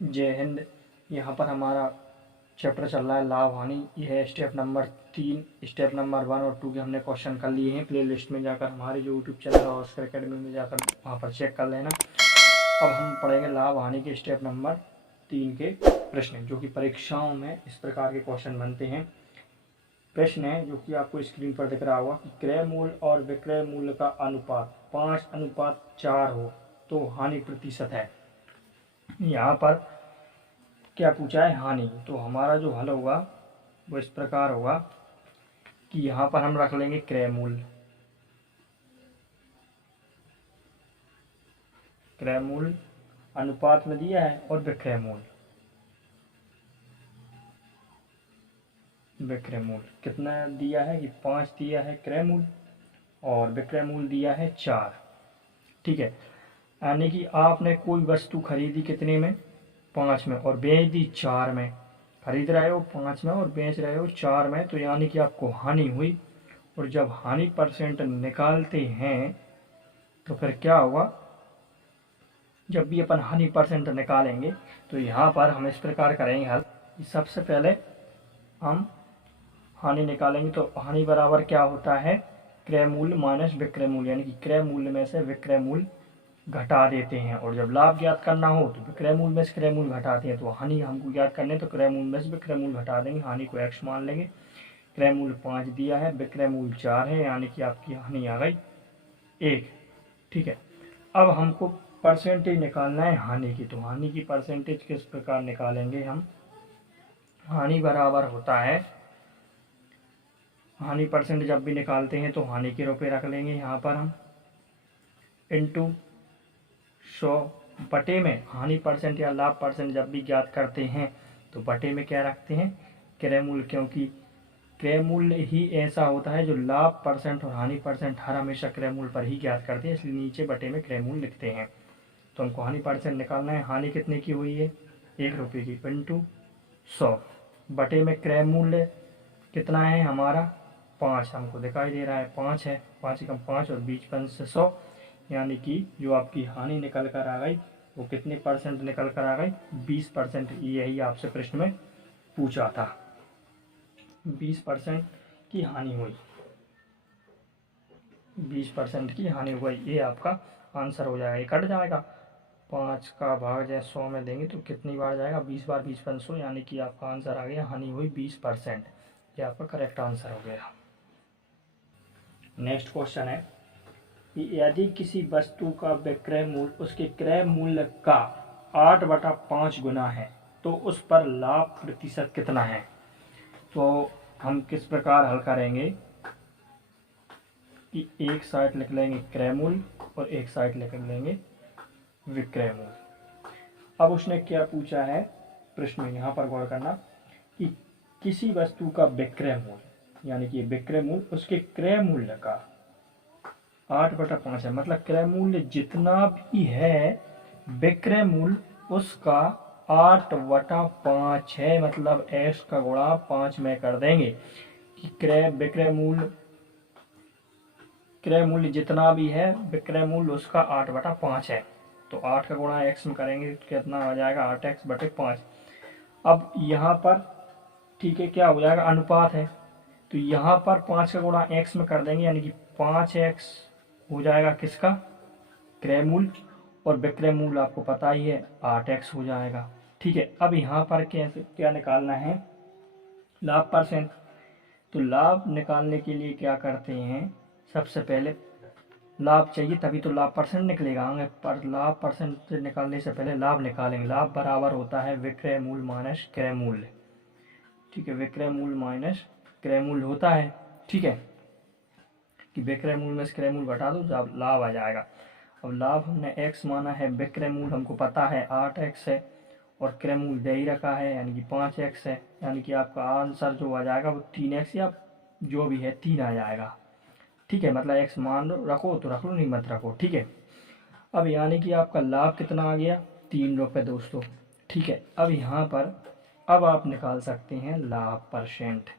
जय हिंद। यहाँ पर हमारा चैप्टर चल रहा है लाभ हानि। यह है स्टेप नंबर 3। स्टेप नंबर 1 और 2 के हमने क्वेश्चन कर लिए हैं। प्ले लिस्ट में जाकर हमारे जो यूट्यूब चैनल है ऑस्कर अकेडमी में जाकर वहाँ पर चेक कर लेना। अब हम पढ़ेंगे लाभ हानि के स्टेप नंबर 3 के प्रश्न, जो कि परीक्षाओं में इस प्रकार के क्वेश्चन बनते हैं। प्रश्न है जो कि आपको स्क्रीन पर दिख रहा होगा कि क्रय मूल्य और विक्रय मूल्य का अनुपात 5:4 हो तो हानि प्रतिशत है। यहाँ पर क्या पूछा है? हानि। तो हमारा जो हल होगा वो इस प्रकार होगा कि यहाँ पर हम रख लेंगे क्रय मूल्य। क्रय मूल्य अनुपात में दिया है और विक्रय मूल्य कितना दिया है कि 5 दिया है क्रय मूल्य और विक्रय मूल्य दिया है 4। ठीक है, यानी कि आपने कोई वस्तु खरीदी कितने में? 5 में और बेच दी 4 में। खरीद रहे हो 5 में और बेच रहे हो 4 में, तो यानी कि आपको हानि हुई। और जब हानि परसेंट निकालते हैं तो फिर क्या होगा? जब भी अपन हानि परसेंट निकालेंगे तो यहाँ पर हम इस प्रकार करेंगे हल। सबसे पहले हम हानि निकालेंगे तो हानि बराबर क्या होता है? क्रय मूल्य माइनस विक्रय मूल्य, यानी कि क्रय मूल्य में से विक्रय मूल्य घटा देते हैं। और जब लाभ ज्ञात करना हो तो विक्रय मूल्य में से क्रय मूल्य घटाते हैं। तो हानि हमको ज्ञात करने तो क्रय मूल्य में से विक्रय मूल्य घटा देंगे। हानि को x मान लेंगे। क्रय मूल्य 5 दिया है, विक्रय मूल्य 4 है, यानी कि आपकी हानि आ गई 1। ठीक है, अब हमको परसेंटेज निकालना है हानि की। तो हानि की परसेंटेज किस प्रकार निकालेंगे हम? हानि बराबर होता है, हानि परसेंट जब भी निकालते हैं तो हानि के रुपए रख लेंगे यहाँ पर हम, इंटू 100 बटे में हानि परसेंट या लाभ परसेंट जब भी ज्ञात करते हैं तो बटे में क्या रखते हैं? क्रय मूल्य, क्योंकि क्रय मूल्य ही ऐसा होता है जो लाभ परसेंट और हानि परसेंट हर हमेशा क्रय मूल्य पर ही ज्ञात करते हैं, इसलिए नीचे बटे में क्रय मूल्य लिखते हैं। तो हमको हानि परसेंट निकालना है। हानि कितने की हुई है? 1 रुपये की, इंटू 100 बटे में क्रय मूल्य कितना है हमारा? 5 हमको दिखाई दे रहा है, 5 है। 5 कम 5 और 20 से 100, यानी कि जो आपकी हानि निकल कर आ गई वो कितने परसेंट निकल कर आ गई? 20%। यही आपसे प्रश्न में पूछा था, 20% की हानि हुई। 20% की हानि हुई, ये आपका आंसर हो जाएगा। ये कट जाएगा, 5 का भाग जैसे 100 में देंगे तो कितनी बार जाएगा? 20 बार 20 यानी कि आपका आंसर आ गया हानि हुई 20%। ये आपका करेक्ट आंसर हो गया। नेक्स्ट क्वेश्चन है कि यदि किसी वस्तु का विक्रय मूल्य उसके क्रय मूल्य का 8/5 गुना है तो उस पर लाभ प्रतिशत कितना है? तो हम किस प्रकार हल करेंगे कि एक साइड लिख लेंगे क्रय मूल्य और एक साइड लिख लेंगे विक्रय मूल्य। अब उसने क्या पूछा है प्रश्न में, यहाँ पर गौर करना कि किसी वस्तु का विक्रय मूल्य, यानी कि विक्रय मूल्य उसके क्रय मूल्य का 8/5 है। मतलब क्रय मूल्य जितना भी है विक्रय मूल्य उसका 8/5 है। मतलब x का गुणा 5 में कर देंगे कि क्रय मूल्य जितना भी है विक्रय मूल्य उसका 8/5 है। तो 8 का गुणा x में करेंगे तो कितना आ जाएगा? 8x/5। अब यहाँ पर ठीक है, क्या हो जाएगा? अनुपात है, तो यहाँ पर 5 का गुणा x में कर देंगे, यानी कि 5x हो जाएगा किसका? क्रय मूल्य। और विक्रय मूल्य आपको पता ही है 8x हो जाएगा। ठीक है, अब यहाँ पर कैसे क्या निकालना है? लाभ परसेंट। तो लाभ निकालने के लिए क्या करते हैं? सबसे पहले लाभ चाहिए तभी तो लाभ परसेंट निकलेगा। आगे पर लाभ परसेंट निकालने से पहले लाभ निकालेंगे। लाभ बराबर होता है विक्रय मूल्य माइनस क्रय मूल्य। ठीक है, विक्रय मूल्य माइनस क्रय मूल्य होता है। ठीक है, कि विक्रय मूल्य में से क्रय मूल्य घटा दो जब लाभ आ जाएगा। अब लाभ हमने x माना है, विक्रय मूल्य हमको पता है 8x है और क्रय मूल्य दे ही रखा है यानी कि 5x है, यानी कि आपका आंसर जो आ जाएगा वो 3x या जो भी है 3 आ जाएगा। ठीक है, मतलब x मान लो, रखो तो रख लो, नहीं मत रखो। ठीक है, अब यानी कि आपका लाभ कितना आ गया? 3 रुपये दोस्तों। ठीक है, अब यहाँ पर अब आप निकाल सकते हैं लाभ परसेंट।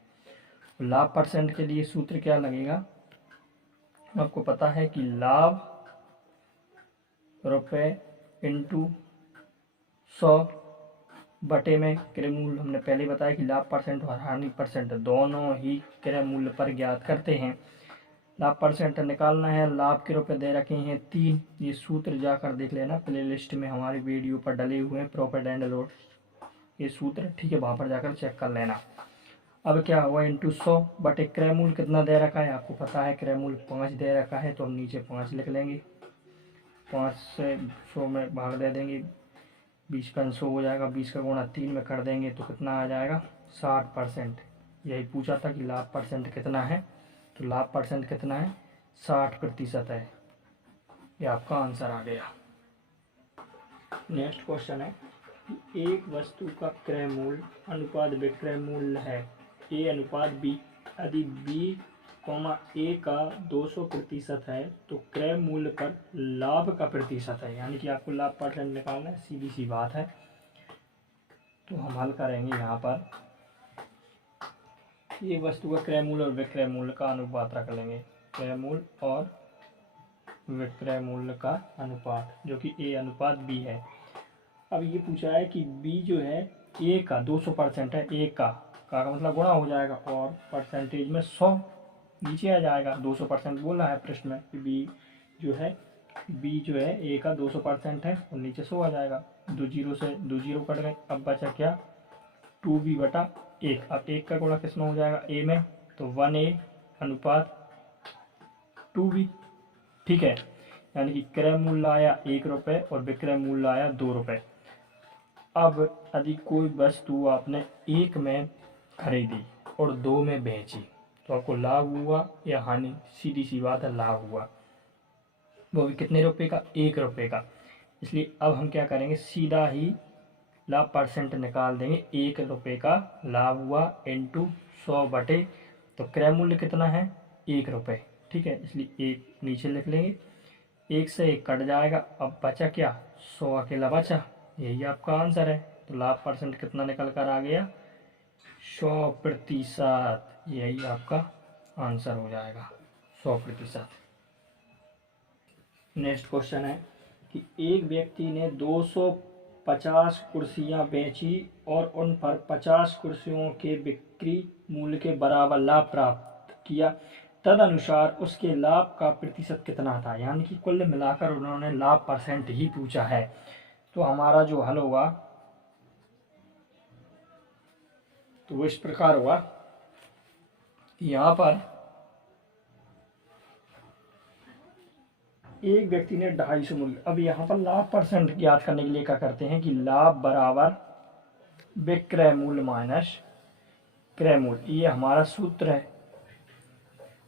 लाभ परसेंट के लिए सूत्र क्या लगेगा? आपको पता है कि लाभ रुपये इंटू 100 बटे में क्रय मूल्य हमने पहले बताया कि लाभ परसेंट और हानि परसेंट दोनों ही क्रय मूल्य पर ज्ञात करते हैं। लाभ परसेंट निकालना है, लाभ के रुपए दे रखे हैं 3। ये सूत्र जाकर देख लेना, प्लेलिस्ट में हमारी वीडियो पर डले हुए हैं प्रॉफिट एंड लॉस ये सूत्र, ठीक है, वहाँ पर जाकर चेक कर लेना। अब क्या हुआ, इंटू 100 बटे क्रय मूल्य कितना दे रखा है आपको पता है, क्रय मूल्य 5 दे रखा है, तो हम नीचे 5 लिख लेंगे। 5 से 100 में भाग दे देंगे, 20 का 100 हो जाएगा, 20 का गुणा 3 में कर देंगे तो कितना आ जाएगा 60%। यही पूछा था कि लाभ परसेंट कितना है, तो लाभ परसेंट कितना है 60% है। ये आपका आंसर आ गया। नेक्स्ट क्वेश्चन है, एक वस्तु का क्रय मूल्य अनुपात विक्रय मूल्य है ए अनुपात बी, यदि बी ए का 200% है तो क्रय मूल्य पर लाभ का प्रतिशत है, यानी कि आपको लाभ परसेंट निकालना है, सीधी सी बात है। तो हम हल करेंगे यहाँ पर, एक वस्तु का क्रय मूल्य और विक्रय मूल्य का अनुपात रख लेंगे, क्रय मूल्य और विक्रय मूल्य का अनुपात जो कि ए अनुपात बी है। अब ये पूछा है कि बी जो है ए का 200% है, ए का मतलब गुणा हो जाएगा और परसेंटेज में 100 नीचे आ जाएगा। 200% बोला है प्रश्न में कि बी जो है ए का 200% है और नीचे 100 आ जाएगा। 2 जीरो कट गए, अब बचा क्या 2b बटा 1। अब 1 का गुणा किस में हो जाएगा ए में, तो 1a अनुपात 2b, ठीक है। यानी कि क्रय मूल्य आया 1 रुपये और विक्रय मूल्य आया 2 रुपये। अब यदि कोई वस्तु आपने 1 में खरीदी और 2 में बेची तो आपको लाभ हुआ या हानि, सीधी सी बात है लाभ हुआ, वो भी कितने रुपए का 1 रुपये का। इसलिए अब हम क्या करेंगे, सीधा ही लाभ परसेंट निकाल देंगे, 1 रुपये का लाभ हुआ इंटू 100 बटे, तो क्रय मूल्य कितना है 1 रुपये, ठीक है। इसलिए 1 नीचे लिख लेंगे, 1 से 1 कट जाएगा, अब बचा क्या 100 अकेला बचा, यही आपका आंसर है। तो लाभ परसेंट कितना निकल कर आ गया 100%, यही आपका आंसर हो जाएगा 100%। नेक्स्ट क्वेश्चन है कि एक व्यक्ति ने 250 कुर्सियां बेची और उन पर 50 कुर्सियों के बिक्री मूल्य के बराबर लाभ प्राप्त किया, तदनुसार उसके लाभ का प्रतिशत कितना था। यानी कि कुल मिलाकर उन्होंने लाभ परसेंट ही पूछा है। तो हमारा जो हल होगा तो वो इस प्रकार हुआ, यहाँ पर एक व्यक्ति ने 250 मूल्य। अब यहाँ पर लाभ परसेंट ज्ञात करने के लिए क्या करते हैं कि लाभ बराबर विक्रय मूल्य माइनस क्रय मूल्य, ये हमारा सूत्र है।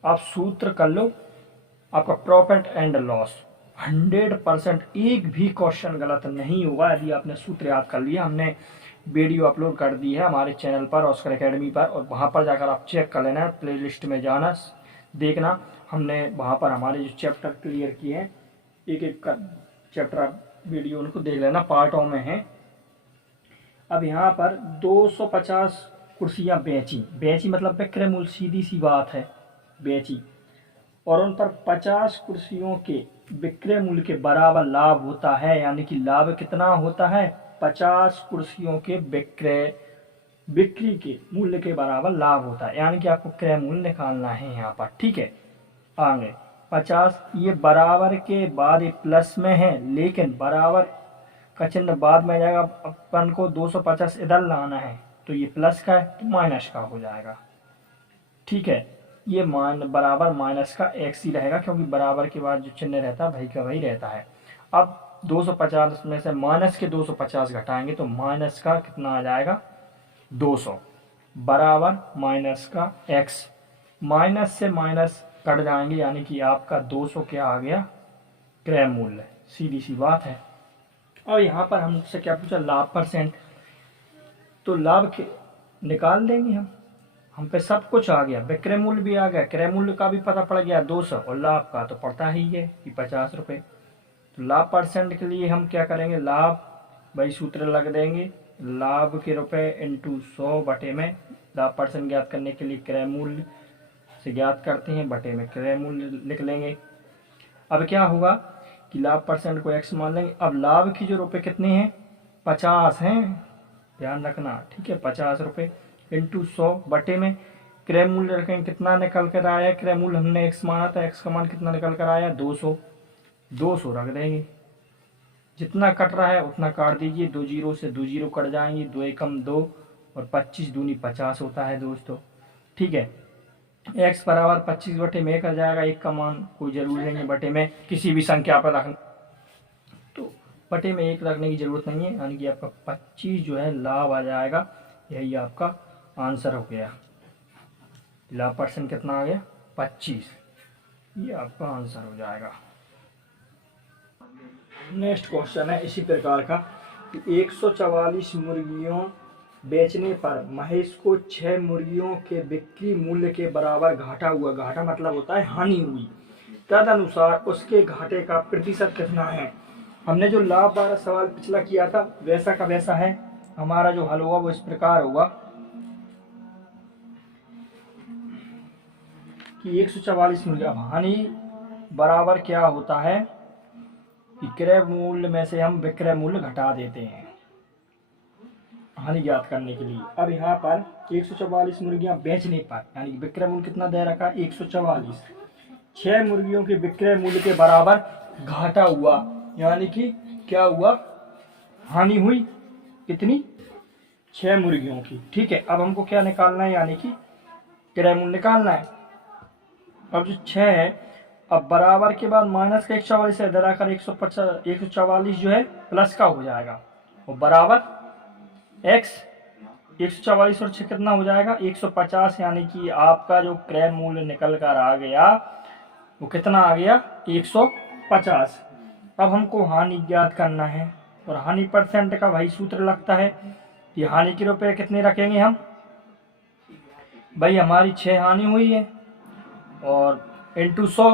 आप सूत्र कर लो, आपका प्रॉफिट एंड लॉस 100%, एक भी क्वेश्चन गलत नहीं होगा यदि आपने सूत्र याद कर लिया। हमने वीडियो अपलोड कर दी है हमारे चैनल पर ऑस्कर एकेडमी पर, और वहाँ पर जाकर आप चेक कर लेना, प्लेलिस्ट में जाना देखना, हमने वहाँ पर हमारे जो चैप्टर क्लियर किए हैं, एक एक का चैप्टर वीडियो उनको देख लेना, पार्टों में है। अब यहाँ पर 250 कुर्सियाँ बेची मतलब विक्रय मूल्य, सीधी सी बात है बेची, और उन पर 50 कुर्सियों के विक्रय मूल्य के बराबर लाभ होता है। यानी कि लाभ कितना होता है 50 कुर्सियों के बिक्री के मूल्य के बराबर लाभ होता है। यानी कि आपको क्रय मूल्य निकालना है यहाँ पर, ठीक है। आगे 50, ये बराबर के बाद ये प्लस में है, लेकिन बराबर का चिन्ह बाद में आ जाएगा। अपन को 250 इधर लाना है तो ये प्लस का है तो माइनस का हो जाएगा, ठीक है। ये बराबर माइनस का एक्स ही रहेगा, क्योंकि बराबर के बाद जो चिन्ह रहता है वही का वही रहता है। अब 250 में से माइनस के 250 घटाएंगे तो माइनस का कितना आ जाएगा 200 बराबर माइनस का एक्स, माइनस से माइनस कट जाएंगे, यानी कि आपका 200 क्या आ गया क्रय मूल्य, सीधी सी बात है। और यहाँ पर हमसे क्या पूछा लाभ परसेंट, तो लाभ निकाल देंगे हम पे सब कुछ आ गया, विक्रय मूल्य भी आ गया, क्रय मूल्य का भी पता पड़ गया 200, और लाभ का तो पड़ता ही है कि 50 रुपये। तो लाभ परसेंट के लिए हम क्या करेंगे, लाभ वही सूत्र लग देंगे, लाभ के रुपए इंटू 100 बटे में, लाभ परसेंट ज्ञात करने के लिए क्रय मूल्य से ज्ञात करते हैं, बटे में क्रय मूल्य लिख लेंगे। अब क्या होगा कि लाभ परसेंट को एक्स मान लेंगे। अब लाभ की जो रुपए कितने हैं 50 हैं, ध्यान रखना, ठीक है। 50 रुपये इंटू 100 बटे में क्रय मूल्य रखेंगे, कितना निकल कर आया क्रय मूल्य, हमने x माना था, x का मान कितना निकल कर आया 200, 200 रख देंगे। जितना कट रहा है उतना काट दीजिए, 2 जीरो से 2 जीरो कट जाएंगे, 2 एकम 2 और 25 दूनी 50 होता है दोस्तों, ठीक है। x बराबर 25 बटे में 1 आ जाएगा, 1 का मान कोई जरूरी नहीं है बटे में किसी भी संख्या पर रखना, तो बटे में 1 रखने की जरूरत नहीं है, यानी कि आपका 25 जो है लाभ आ जाएगा। यही आपका आंसर हो गया, लाभ परसेंट कितना आ गया 25, ये आपका आंसर हो जाएगा। नेक्स्ट क्वेश्चन है इसी प्रकार का कि 144 मुर्गियों बेचने पर महेश को 6 मुर्गियों के बिक्री मूल्य के बराबर घाटा हुआ, घाटा मतलब होता है हानि हुई, तदनुसार उसके घाटे का प्रतिशत कितना है। हमने जो लाभ वाला सवाल पिछला किया था वैसा का वैसा है, हमारा जो हल होगा वो इस प्रकार होगा कि 144 मुर्गियां, हानि बराबर क्या होता है कि क्रय मूल्य में से हम विक्रय मूल्य घटा देते हैं हानि ज्ञात करने के लिए। अब यहाँ पर 144 मुर्गियां बेचने पर, यानी विक्रय मूल्य कितना दे रखा 144, 6 मुर्गियों के विक्रय मूल्य के बराबर घाटा हुआ, यानी कि क्या हुआ, हानि हुई, कितनी 6 मुर्गियों की, ठीक है। अब हमको क्या निकालना है, यानी कि क्रय मूल्य निकालना है। अब जो 6 है, अब बराबर के बाद माइनस का 144 है, दराकर 144 जो है प्लस का हो जाएगा, और बराबर x 144 और 6 कितना हो जाएगा 150, यानी कि आपका जो क्रय मूल्य निकल कर आ गया वो कितना आ गया 150। अब हमको हानि ज्ञात करना है, और हानि परसेंट का भाई सूत्र लगता है कि हानि के रुपए कितने रखेंगे हम, भाई हमारी 6 हानि हुई है और इंटू 100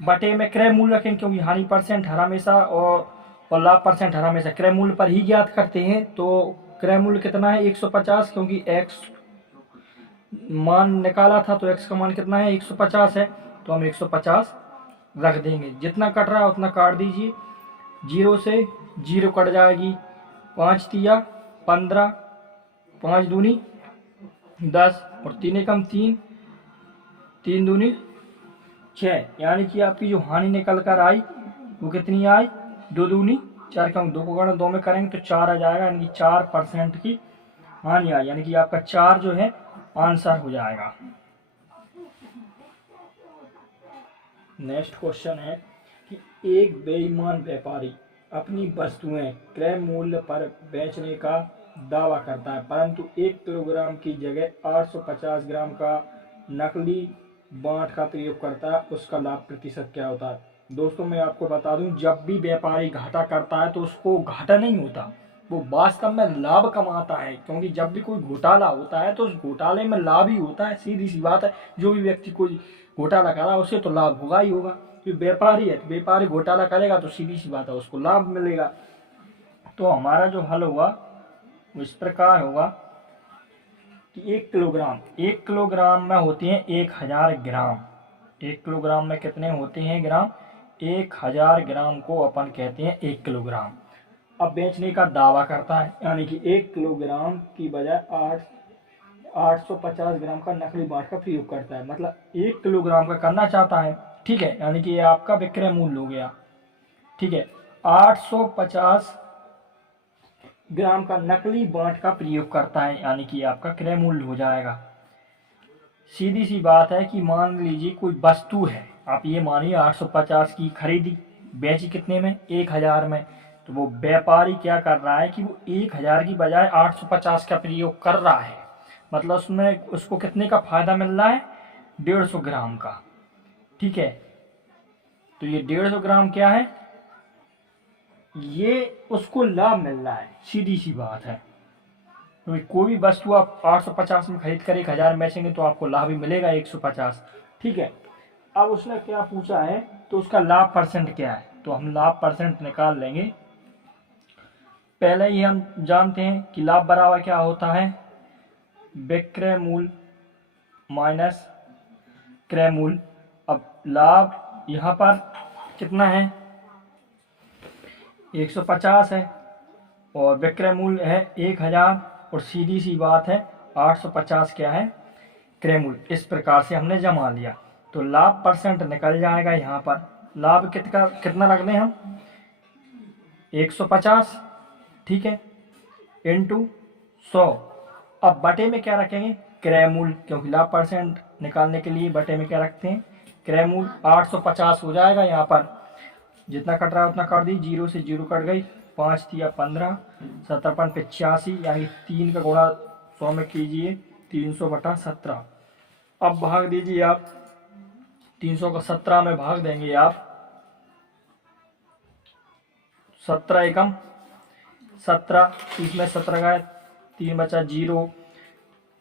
बटे में क्रय मूल्य रखेंगे, क्योंकि हानि परसेंट हर हमेशा और लाभ परसेंट हर हमेशा क्रय मूल्य पर ही ज्ञात करते हैं। तो क्रय मूल्य कितना है 150, क्योंकि x मान निकाला था तो x का मान कितना है 150 है, तो हम 150 रख देंगे। जितना कट रहा है उतना काट दीजिए, 0 से 0 कट जाएगी, 5 तिया 15, 5 दूनी 10 और 3 एकम 3, 3 दूनी 6, यानी कि आपकी जो हानि निकल कर आई वो कितनी आई 2 दूनी 4, कम 2 को गणना 2 में करेंगे तो 4 आ जाएगा, यानी कि 4% की हानि आई, यानी कि आपका 4 जो है आंसर हो जाएगा। नेक्स्ट क्वेश्चन है कि एक बेईमान व्यापारी अपनी वस्तुएं क्रय मूल्य पर बेचने का दावा करता है, परंतु 1 किलोग्राम की जगह 850 ग्राम का नकली बांट का प्रयोग करता है, उसका लाभ प्रतिशत क्या होता है। दोस्तों मैं आपको बता दूं, जब भी व्यापारी घाटा करता है तो उसको घाटा नहीं होता, वो वास्तव में लाभ कमाता है, क्योंकि जब भी कोई घोटाला होता है तो उस घोटाले में लाभ ही होता है, सीधी सी बात है। जो भी व्यक्ति कोई घोटाला करा उसे तो लाभ होगा ही होगा, क्योंकि व्यापारी है, तो व्यापारी घोटाला करेगा तो सीधी सी बात है उसको लाभ मिलेगा। तो हमारा जो हल होगा वो इस प्रकार होगा कि 1 किलोग्राम में होते हैं 1000 ग्राम, 1 किलोग्राम में कितने होते हैं ग्राम, 1000 ग्राम को अपन कहते हैं 1 किलोग्राम। अब बेचने का दावा करता है, यानी कि 1 किलोग्राम की बजाय 850 ग्राम का नकली बांट का प्रयोग करता है, मतलब 1 किलोग्राम का करना चाहता है, ठीक है, यानी कि ये आपका विक्रय मूल्य हो गया, ठीक है। 850 ग्राम का नकली बांट का प्रयोग करता है, यानी कि आपका क्रय मूल्य हो जाएगा। सीधी सी बात है कि मान लीजिए कोई वस्तु है, आप ये मानिए 850 की खरीदी, बेची कितने में 1000 में, तो वो व्यापारी क्या कर रहा है कि वो 1000 की बजाय 850 का प्रयोग कर रहा है, मतलब उसमें उसको कितने का फायदा मिल रहा है 150 ग्राम का, ठीक है। तो ये 150 ग्राम क्या है, ये उसको लाभ मिल रहा है, सीधी सी बात है। तो कोई भी वस्तु आप 850 में खरीद कर 1000 में बेचेंगे तो आपको लाभ ही मिलेगा 150, ठीक है। अब उसने क्या पूछा है तो उसका लाभ परसेंट क्या है, तो हम लाभ परसेंट निकाल लेंगे। पहले ही हम जानते हैं कि लाभ बराबर क्या होता है, विक्रय मूल्य माइनस क्रय मूल्य। अब लाभ यहाँ पर कितना है 150 है, और विक्रय मूल्य है 1000 और सीधी सी बात है 850 क्या है क्रय मूल्य। इस प्रकार से हमने जमा लिया तो लाभ परसेंट निकल जाएगा। यहाँ पर लाभ कितना रख दें हम 150, ठीक है, इंटू 100। अब बटे में क्या रखेंगे क्रय मूल्य, क्योंकि लाभ परसेंट निकालने के लिए बटे में क्या रखते हैं क्रय मूल्य। 850 हो जाएगा। यहाँ पर जितना कट रहा है उतना काट दी, 0 से 0 कट गई, 5 दिया 15, 17 यानी 3 का गुणा 100 में कीजिए 300/17। अब भाग दीजिए आप 300 को 17 में भाग देंगे आप 17 एकम 17, इसमें 17 का 3 बचा 0,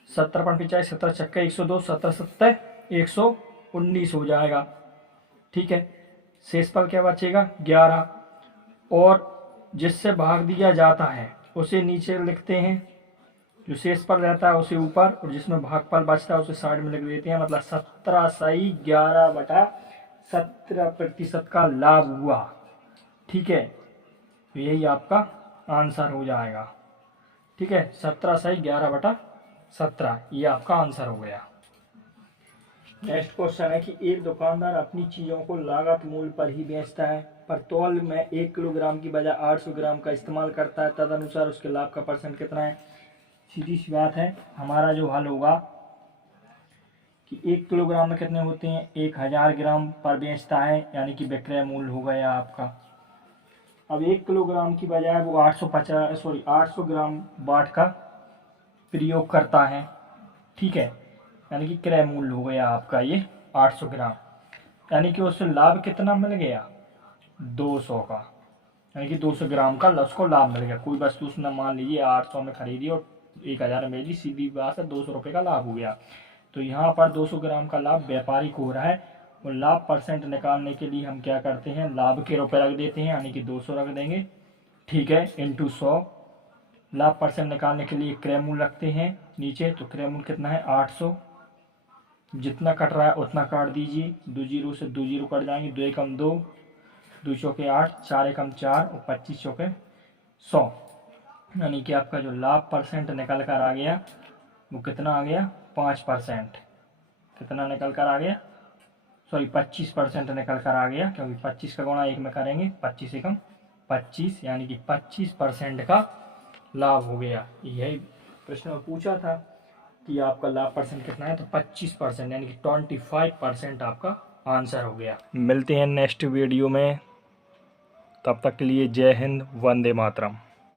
17 17 छक्का 102, 17 17 119 हो जाएगा, ठीक है। शेष पर क्या बचेगा 11, और जिससे भाग दिया जाता है उसे नीचे लिखते हैं, जो शेष पर रहता है उसे ऊपर, और जिसमें भागफल बचता है उसे साइड में लिख देते हैं। मतलब 17 सही 11/17% का लाभ हुआ, ठीक है। यही आपका आंसर हो जाएगा, ठीक है। 17 सही 11/17 ये आपका आंसर हो गया। नेक्स्ट क्वेश्चन है कि एक दुकानदार अपनी चीजों को लागत मूल्य पर ही बेचता है, पर तौल में 1 किलोग्राम की बजाय 800 ग्राम का इस्तेमाल करता है, तदनुसार उसके लाभ का परसेंट कितना है। सीधी सी बात है, हमारा जो हल होगा कि 1 किलोग्राम में कितने होते हैं 1000 ग्राम पर बेचता है, यानी कि विक्रय मूल्य हो गया आपका। अब 1 किलोग्राम की बजाय वो 800 ग्राम बाट का प्रयोग करता है, ठीक है, यानी कि क्रय मूल्य हो गया आपका ये 800 ग्राम, यानी कि उससे लाभ कितना मिल गया 200 का, यानी कि 200 ग्राम का उसको लाभ मिल गया। कोई वस्तु उसने मान लीजिए 800 में खरीदी और 1000 में बेची, सीधी बात है 200 रुपये का लाभ हो गया। तो यहाँ पर 200 ग्राम का लाभ व्यापारी को हो रहा है, और लाभ परसेंट निकालने के लिए हम क्या करते हैं लाभ के रुपये रख देते हैं, यानी कि 200 रख देंगे, ठीक है, इंटू 100। लाभ परसेंट निकालने के लिए क्रय मूल्य रखते हैं नीचे, तो क्रय मूल्य कितना है 800, जितना कट रहा है उतना काट दीजिए, 2 0 से 2 0 कट जाएंगे, 2 एकम 2, 2 चौके 8, 4 एकम 4 और 25 चौके 100, यानी कि आपका जो लाभ परसेंट निकल कर आ गया वो कितना आ गया 5%। कितना निकल कर आ गया, सॉरी 25% निकल कर आ गया, क्योंकि 25 का गुणा 1 में करेंगे, 25 एकम 25, यानी कि 25% का लाभ हो गया। यही प्रश्न में पूछा था कि आपका लाभ परसेंट कितना है, तो 25%, यानी कि 25% आपका आंसर हो गया। मिलते हैं नेक्स्ट वीडियो में, तब तक के लिए जय हिंद, वंदे मातरम।